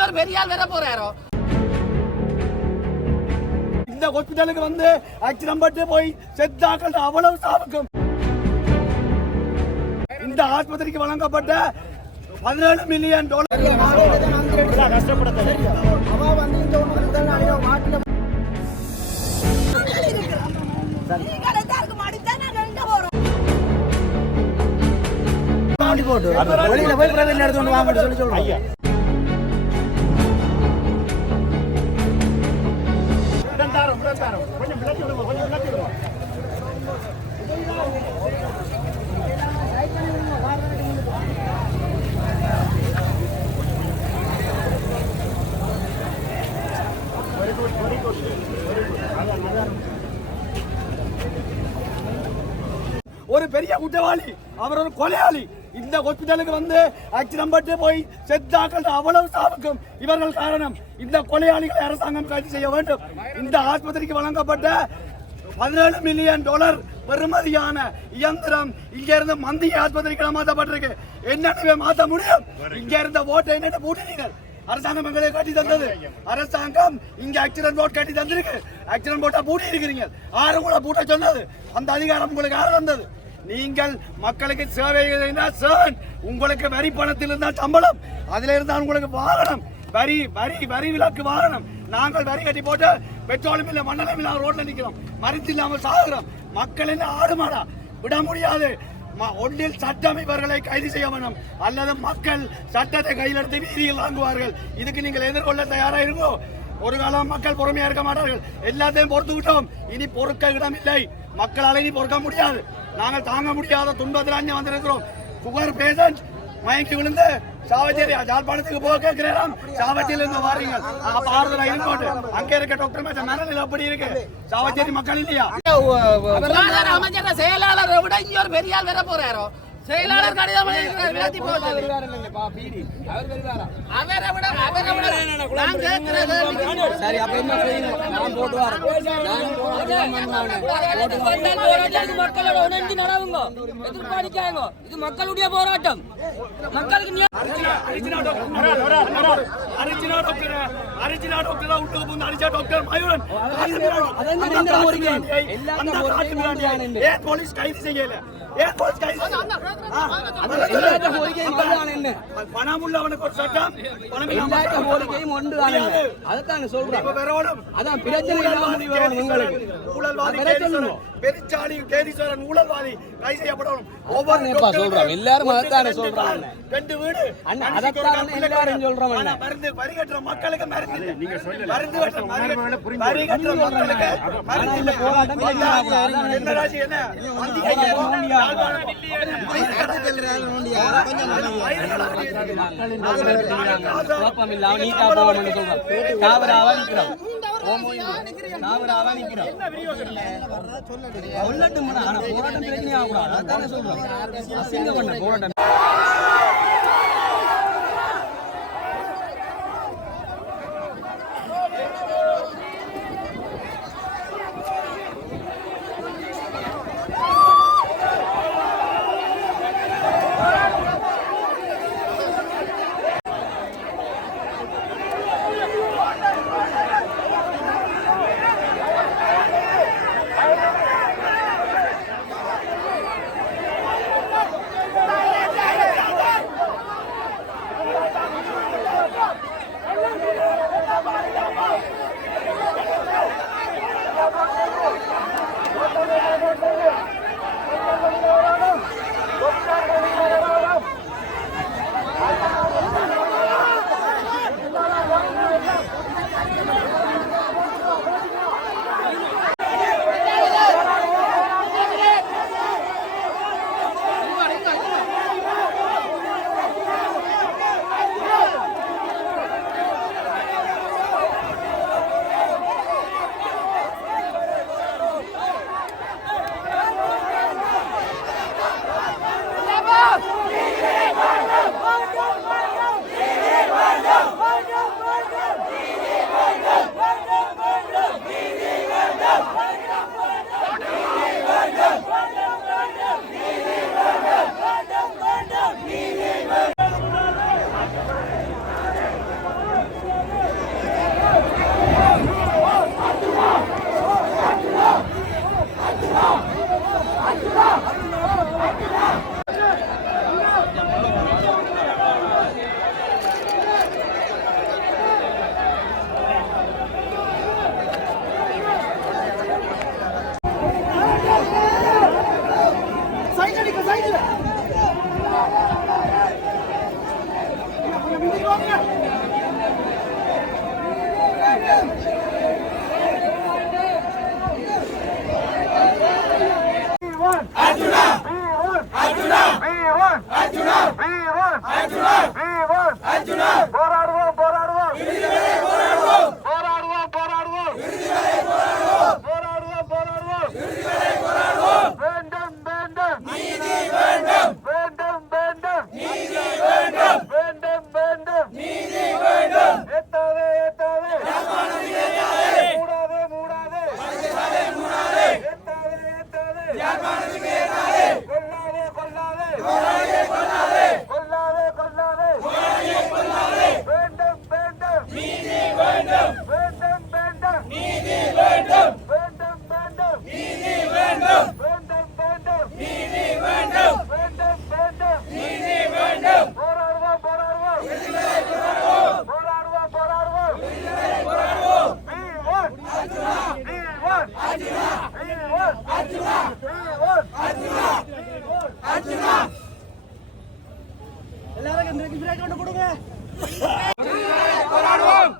இங்க ஒரு பெரிய ஆள் வர போறாரோ? இந்த ஹாஸ்பிட்டலுக்கு வந்து ஆக்சிடென்ட் பட்டு போய் செத்தாக்கள் அவ்வளவு சாவுக்கும். இந்த ஆஸ்பத்திரிக்கு வழங்கப்பட்ட பதினேழு மில்லியன் டாலர் வெளியில போய் பிரைவேட்ல எடுத்து கொண்டு வாங்கன்னு சொல்லி சொல்றோம் ஒரு பெரிய குற்றவாளி அவர் ஒரு கொலையாளி. இந்த ஹாஸ்பிட்டலுக்கு வந்து ஆக்சிடென்ட் பட்டு போய் செத்தாக்கள் அவ்வளவு சாவுக்கும் இவர்கள் காரணம். இந்த கொலையாளிகளை அரசாங்கம் கைது செய்ய வேண்டும். இந்த ஆஸ்பத்திரிக்கு வழங்கப்பட்ட பதினேழு மில்லியன் டாலர் பெறுமதியான இயந்திரம் இங்க இருந்து மந்திய ஆஸ்பத்திரிக்கு மாற்றப்பட்டிருக்கு என்னன்னு மாற்ற முடியும்? இங்க இருந்த ஓட்டை என்னன்னு பூட்டினீங்க அரசாங்கம் எங்களை கட்டி தந்தது. அரசாங்கம் இங்க ஆக்சிடென்ட் போட் கட்டி தந்திருக்கு. ஆக்சிடென்ட் போட்டா பூட்டி இருக்கிறீங்க ஆறு கூட பூட்ட சொன்னது. அந்த அதிகாரம் உங்களுக்கு யார் தந்தது? நீங்கள் மக்களுக்கு சேவை இருந்தால் உங்களுக்கு வரி பணத்தில் இருந்தால் சம்பளம் அதுல இருந்தால் உங்களுக்கு வாகனம் வரி வரி வரி விலக்கு வாகனம். நாங்கள் வரி கட்டி போட்டு பெட்ரோலும் இல்லை மண்ணலும் இல்லாம ரோட்ல நிற்கிறோம். மருந்து இல்லாமல் சாகுறோம். மக்கள் என்ன ஆடுமாடா? விட முடியாது. ம- ஒன்றில் சட்டம் இவர்களை கைது செய்ய வேண்டும் அல்லது மக்கள் சட்டத்தை கையில் எடுத்து வீதியில் வாங்குவார்கள். இதுக்கு நீங்கள் எதிர்கொள்ள தயாராக இருக்கோ ஒரு காலம் மக்கள் பொறுமையா இருக்க மாட்டார்கள். எல்லாத்தையும் பொறுத்து விட்டோம் இனி பொறுக்க இடம் இல்லை. மக்களால் இனி பொறுக்க முடியாது. நாங்கள் தாங்க முடியாத துன்பத்தில் அஞ்சு வந்திருக்கிறோம். சுகர் பேஷண்ட் மயங்கி விழுந்து சாவச்சேரி ஜாழ்ப்பாணத்துக்கு போக கேட்கிறேன். சாவச்சேரியில இருந்து வாரீங்க. ஆறுதலா இருக்கோட்டு அங்க இருக்க டாக்டர் மேட்ச் மனநிலை அப்படி இருக்கு? சாவச்சேரி மக்கள் இல்லையா? அமைச்சர் செயலாளரை விட இங்க ஒரு பெரிய ஆள் வர போறாரோ? செயலாளர் கடிதம். அவரை விட அவரை விட நான் கேட்கிற கேள்விக்கு சரி அப்ப என்ன செய்யணும்? நான் போட்டு வரேன். வந்தால் போராட்டம் மக்களோட உணர்ந்து நடவுங்க எதிர்பார்க்காங்க இது மக்களுடைய போராட்டம். மக்களுக்கு நியா- அரிஜினா டாக்டர் அரிஜினா டாக்டர் அரிஜினா டாக்டர் உள்ளுக்கு போந்து அரிஜா டாக்டர் மயூரன். அதான் கோரிக்கை? போலீஸ் கைது செய்யல? ஏன் போலீஸ் கைது செய்யல? ஆ, எல்லாத்த கோரிக்கையும் அதுதான் என்ன பணம் உள்ளவனுக்கு ஒரு சட்டம் இல்லாம கோரிக்கையும் ஒன்று தான் என்ன அதைத்தான் சொல்றேன். அதான் பிரச்சனை இல்லாம ஊழல்வாதி வரணும் உங்களுக்கு. ஊழல்வாதி. பெருச்சாளி கேதீஸ்வரன் ஊழல்வாதி கைது செய்யப்படணும் ஒவ்வொரு சொல்றோம். எல்லாரும் அதைத்தானே. கால், ரெண்டு வீடு அதைத்தான் எல்லாரும். சொல்றோம். மருந்து வரி கட்டுற மக்களுக்கு மருந்து இல்லை. மருந்து கட்டுற மருந்து வரி கட்டுற மக்களுக்கு மருந்து. போராட்டம் என்ன ராசி என்ன? வந்தி கையேறும். யாழ்ப்பாணம். குழப்பம் இல்லாம நீட்டா போகணும்னு Atman! Atman! எல்லாரும் கொண்டு கொடுங்க போராடுவோம்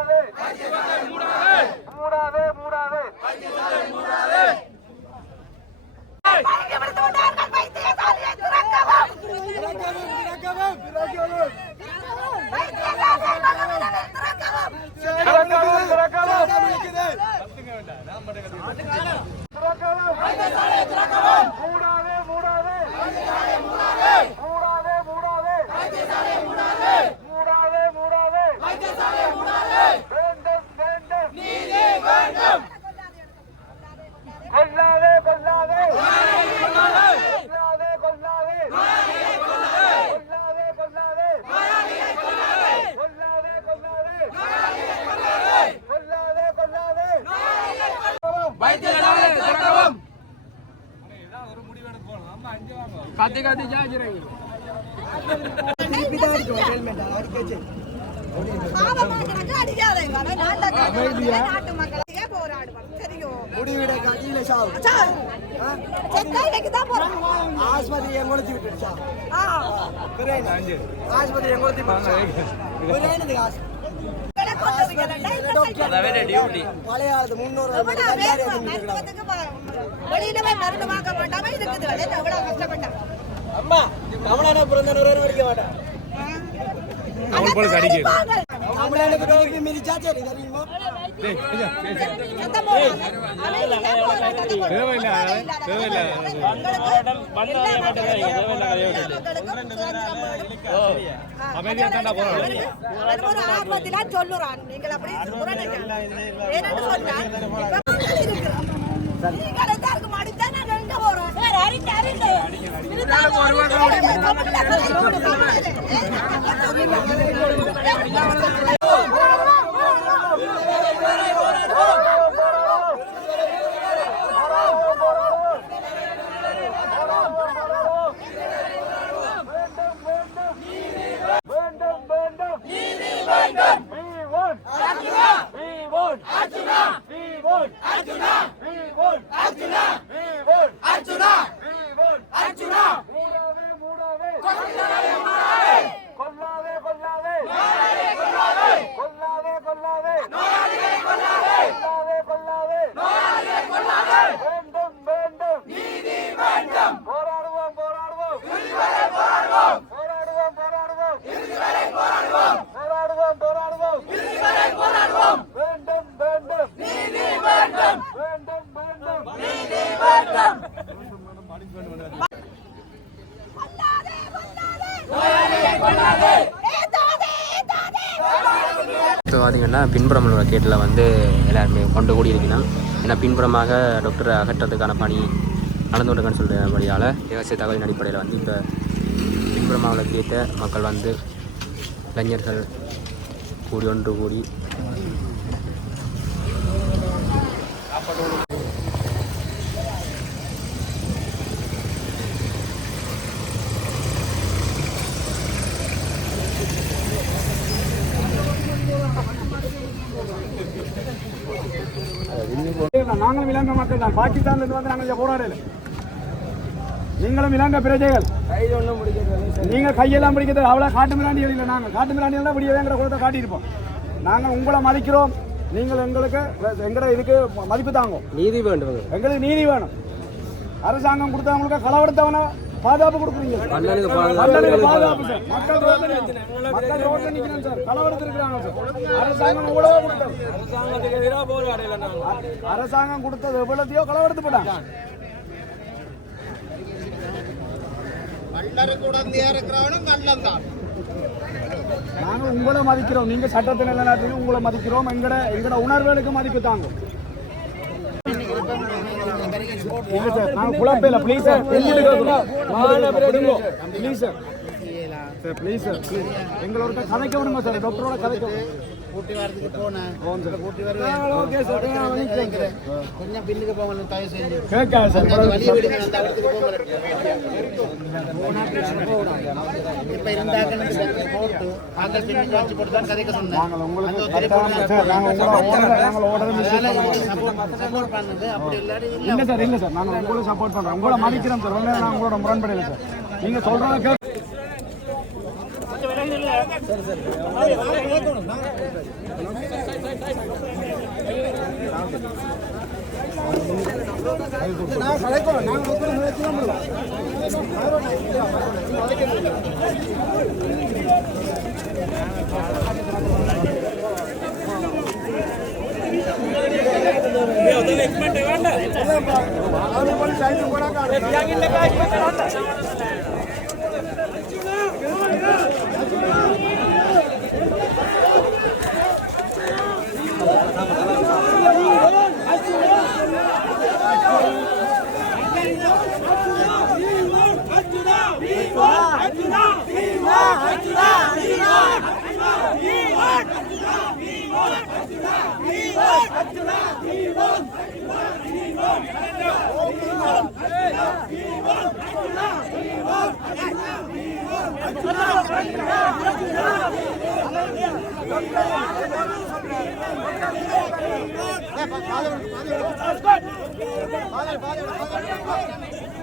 Hadi. Hadi. ஆஸ்பத்திரி எங்கொழுத்தி விட்டுடுச்சா? முன்னூறு வெளியில போய் மருந்து வாங்க மாட்டாம? இருக்குது எவ்வளவு அம்மா கமலான பிறந்த நூறு இருக்க மாட்டேன். और पुलिस आ சொல்லுறான். நீங்கள் அப்படி போறோம். இப்போ பார்த்தீங்கன்னா பின்புறம் கேட்டில் வந்து எல்லாருமே கொண்டு கூடி இருக்குன்னா ஏன்னா பின்புறமாக டாக்டரை அகற்றதுக்கான பணி நடந்து கொண்டிருக்கன்னு சொல்கிறபடியால் இலவச தகவலின் அடிப்படையில் வந்து இப்போ பின்புறமாக கேட்ட மக்கள் வந்து இளைஞர்கள் கூடி ஒன்று கூடி நாங்களும் இலங்கை மக்கள் தான். பாகிஸ்தான்ல இருந்து வந்து நாங்கள் இங்க போராடல. நீங்களும் இலங்கை பிரஜைகள். நீங்க கையெல்லாம் பிடிக்கிறது அவ்வளவு காட்டு மிராண்டிகள் இல்லை நாங்க காட்டு மிராண்டிகள் தான் விடியவேங்கிற குலத்தை காட்டியிருப்போம். நாங்கள் உங்களை மதிக்கிறோம். நீங்கள் எங்களுக்கு எங்கட இதுக்கு மதிப்பு தாங்கும். நீதி வேண்டும். எங்களுக்கு நீதி வேணும். அரசாங்கம் கொடுத்தவங்களுக்கு களவெடுத்தவன பாதுகாப்பு கொடுக்குறீங்க பாதுகாப்பு. சார் மக்கள் ரோட்ல. மக்கள் ரோட்ல நிக்கணும் சார் களவெடுத்திருக்கிறாங்க சார் அரசாங்கம் எவ்வளவோ கொடுத்தது. அரசாங்கம் கொடுத்தது எவ்வளத்தையோ களவெடுத்து போட்டாங்க. நாங்க உங்களை மதிக்கிறோம். நீங்க சட்டத்தை நிலைநாட்டுறீங்க உங்களை மதிக்கிறோம். எங்கட எங்கட உணர்வுகளுக்கு மதிப்பு தாங்கும். இல்ல சார் நாங்க குழப்பையில please sir please sir sir. Please sir எங்களோட கதைக்க விடுங்க சார் டாக்டரோட கதைக்க. கூட்டி வரதுக்கு போனேன். கூட்டி வருவேன். கொஞ்சம் பின்னுக்கு போங்க தயவு செஞ்சு. வழி விடுங்க அந்த இடத்துக்கு போங்க இப்ப இருந்தாக்க போட்டு பின்னுக்கு வச்சு போட்டு தான் கதைக்க சொன்னேன். சப்போர்ட் பண்ணது. அப்படி இல்லாட்டி இல்ல இல்ல சார் இல்ல சார். நாங்க உங்களை சப்போர்ட் பண்றோம். உங்களை மதிக்கிறோம் சார். உங்களை நான் உங்களோட முரண்படையில சார். நீங்க சொல்றத एक मिनट आहे वाटलं Let's go.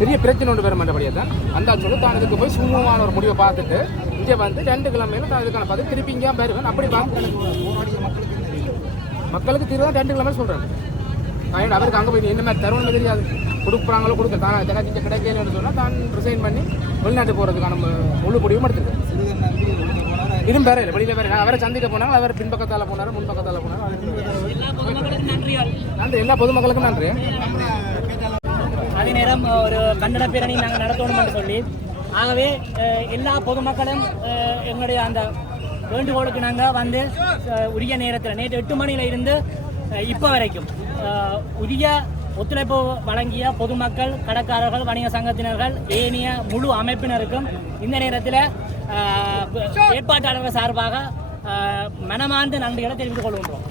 பெரிய பிரச்சனை ஒன்று வரும் என்றபடியே தான் அந்த சொல்லி தான் இதுக்கு போய் சுமூகமான ஒரு முடிவை பார்த்துட்டு இங்கே வந்து ரெண்டு கிழமையில தான் இதுக்கான பதில் திருப்பி இங்கே வருவேன். அப்படி பார்த்து மக்களுக்கு தீர்வு தான் ரெண்டு கிழமை சொல்கிறேன் நான் அவருக்கு அங்கே போய் என்ன மாதிரி தருவன்னு தெரியாது. கொடுக்குறாங்களோ கொடுக்க தான் இங்கே கிடைக்கலன்னு சொன்னால் தான் ரிசைன் பண்ணி வெளிநாட்டு போகிறதுக்கான முழு முடிவும் எடுத்துருக்கேன் இதுவும் வேற இல்லை வெளியில் வேற. அவரை சந்திக்க போனாங்க அவர் பின்பக்கத்தால் போனார் முன்பக்கத்தால் போனார். நன்றி எல்லா பொதுமக்களுக்கும் நன்றி. அதே நேரம் ஒரு கண்டன பேரணி நாங்கள் நடத்தணும்னு சொல்லி. ஆகவே எல்லா பொதுமக்களும் எங்களுடைய அந்த வேண்டுகோளுக்கு நாங்கள் வந்து உரிய நேரத்தில் நேற்று எட்டு மணியில இருந்து இப்போ வரைக்கும் உரிய ஒத்துழைப்பு வழங்கிய பொதுமக்கள் கடற்காரர்கள் வணிக சங்கத்தினர்கள் ஏனைய முழு அமைப்பினருக்கும் இந்த நேரத்தில் ஏற்பாட்டாளர்கள் சார்பாக மனமார்ந்து மனமார்ந்த நன்றிகளை தெரிவித்துக் கொள்கின்றோம்.